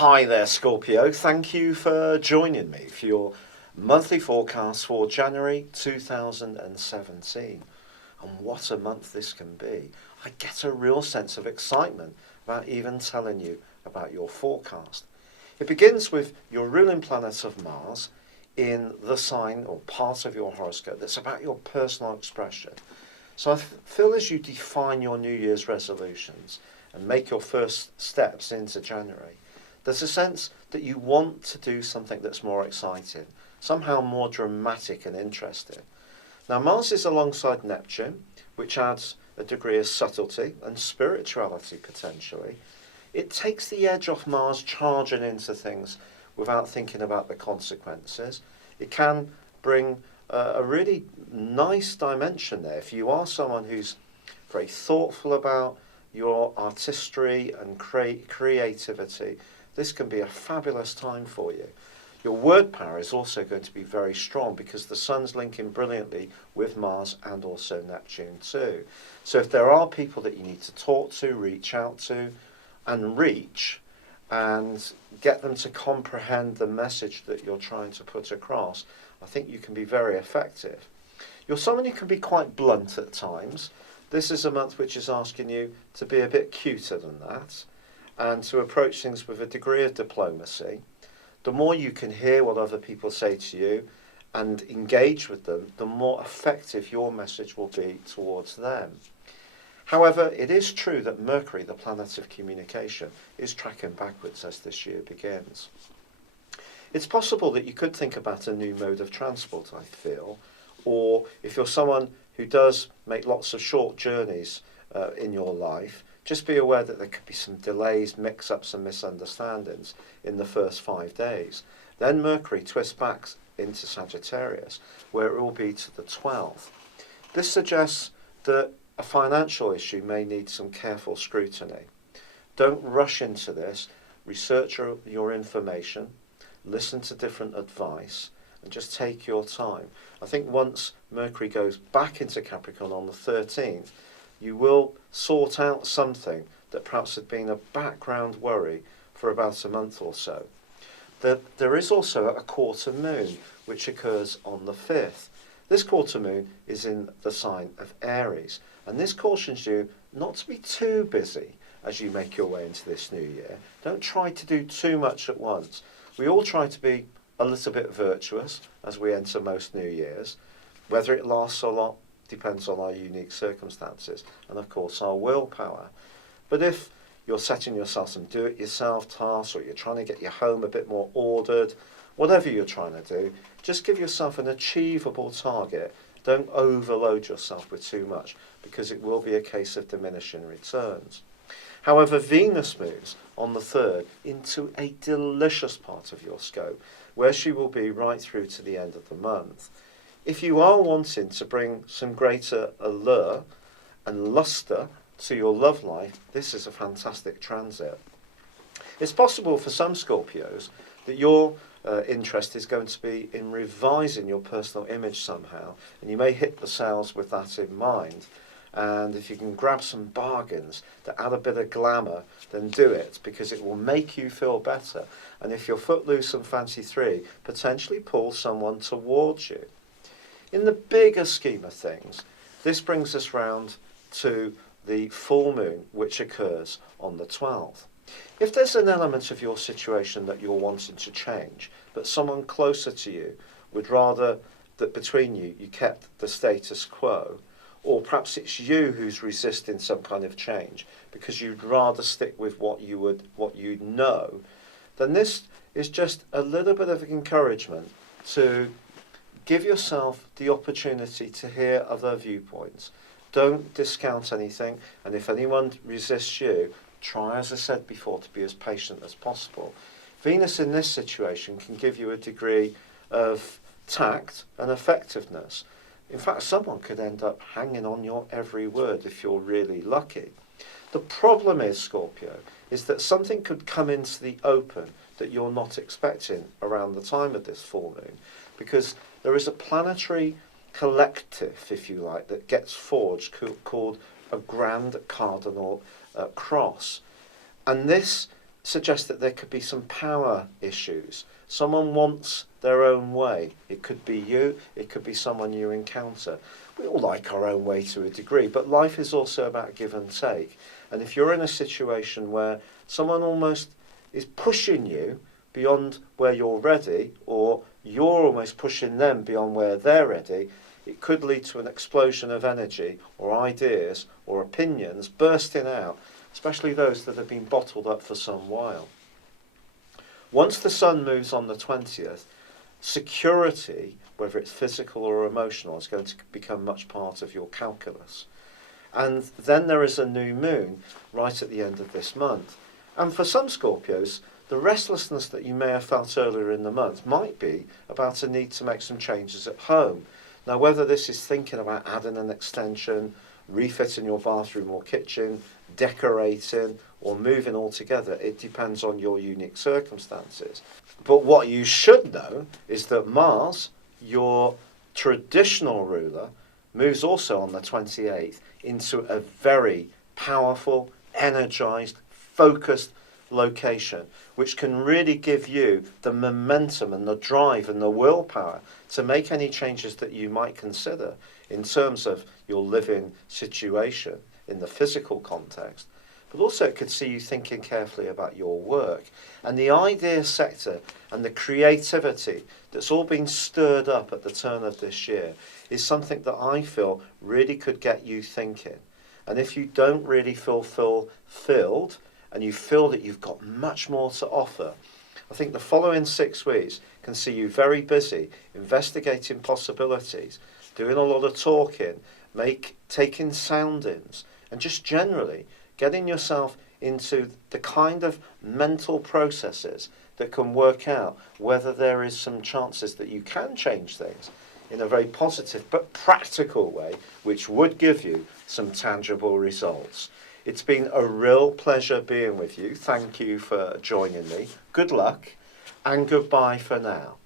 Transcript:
Hi there, Scorpio. Thank you for joining me for your monthly forecast for January 2017. And what a month this can be. I get a real sense of excitement about even telling you about your forecast. It begins with your ruling planet of Mars in the sign or part of your horoscope that's about your personal expression. So I feel as you define your New Year's resolutions and make your first steps into January, there's a sense that you want to do something that's more exciting, somehow more dramatic and interesting. Now, Mars is alongside Neptune, which adds a degree of subtlety and spirituality potentially. It takes the edge off Mars charging into things without thinking about the consequences. It can bring a really nice dimension there. If you are someone who's very thoughtful about your artistry and creativity, this can be a fabulous time for you. Your word power is also going to be very strong because the Sun's linking brilliantly with Mars and also Neptune too. So if there are people that you need to talk to, reach out to, and reach, and get them to comprehend the message that you're trying to put across, I think you can be very effective. You're someone who can be quite blunt at times. This is a month which is asking you to be a bit cuter than that and to approach things with a degree of diplomacy. The more you can hear what other people say to you and engage with them, the more effective your message will be towards them. However, it is true that Mercury, the planet of communication, is tracking backwards as this year begins. It's possible that you could think about a new mode of transport, I feel, or if you're someone who does make lots of short journeys in your life, just be aware that there could be some delays, mix-ups and misunderstandings in the first 5 days. Then Mercury twists back into Sagittarius, where it will be to the 12th. This suggests that a financial issue may need some careful scrutiny. Don't rush into this. Research your information, listen to different advice, and just take your time. I think once Mercury goes back into Capricorn on the 13th, you will sort out something that perhaps had been a background worry for about a month or so. There is also a quarter moon, which occurs on the 5th. This quarter moon is in the sign of Aries, and this cautions you not to be too busy as you make your way into this new year. Don't try to do too much at once. We all try to be a little bit virtuous as we enter most New Years. Whether it lasts or not depends on our unique circumstances and, of course, our willpower. But if you're setting yourself some do-it-yourself tasks or you're trying to get your home a bit more ordered, whatever you're trying to do, just give yourself an achievable target. Don't overload yourself with too much because it will be a case of diminishing returns. However, Venus moves on the 3rd into a delicious part of your scope, where she will be right through to the end of the month. If you are wanting to bring some greater allure and luster to your love life, this is a fantastic transit. It's possible for some Scorpios that your interest is going to be in revising your personal image somehow, and you may hit the sales with that in mind. And if you can grab some bargains that add a bit of glamour, then do it, because it will make you feel better. And if you're footloose and fancy free, potentially pull someone towards you. In the bigger scheme of things, this brings us round to the full moon, which occurs on the 12th. If there's an element of your situation that you're wanting to change, but someone closer to you would rather that between you kept the status quo, or perhaps it's you who's resisting some kind of change because you'd rather stick with what you know, then this is just a little bit of encouragement to give yourself the opportunity to hear other viewpoints. Don't discount anything, and if anyone resists you, try, as I said before, to be as patient as possible. Venus in this situation can give you a degree of tact and effectiveness. In fact, someone could end up hanging on your every word if you're really lucky. The problem is, Scorpio, is that something could come into the open that you're not expecting around the time of this full moon, because there is a planetary collective, if you like, that gets forged called a Grand Cardinal Cross. And this suggest that there could be some power issues. Someone wants their own way. It could be you, it could be someone you encounter. We all like our own way to a degree, but life is also about give and take. And if you're in a situation where someone almost is pushing you beyond where you're ready, or you're almost pushing them beyond where they're ready, it could lead to an explosion of energy or ideas or opinions bursting out, especially those that have been bottled up for some while. Once the sun moves on the 20th, security, whether it's physical or emotional, is going to become much part of your calculus. And then there is a new moon right at the end of this month. And for some Scorpios, the restlessness that you may have felt earlier in the month might be about a need to make some changes at home. Now, whether this is thinking about adding an extension, refitting your bathroom or kitchen, decorating, or moving altogether, it depends on your unique circumstances. But what you should know is that Mars, your traditional ruler, moves also on the 28th into a very powerful, energized, focused location, which can really give you the momentum and the drive and the willpower to make any changes that you might consider in terms of your living situation in the physical context. But also it could see you thinking carefully about your work. And the idea sector and the creativity that's all been stirred up at the turn of this year is something that I feel really could get you thinking. And if you don't really feel fulfilled, and you feel that you've got much more to offer, I think the following 6 weeks can see you very busy, investigating possibilities, doing a lot of talking, taking soundings, and just generally getting yourself into the kind of mental processes that can work out whether there is some chances that you can change things in a very positive but practical way, which would give you some tangible results. It's been a real pleasure being with you. Thank you for joining me. Good luck and goodbye for now.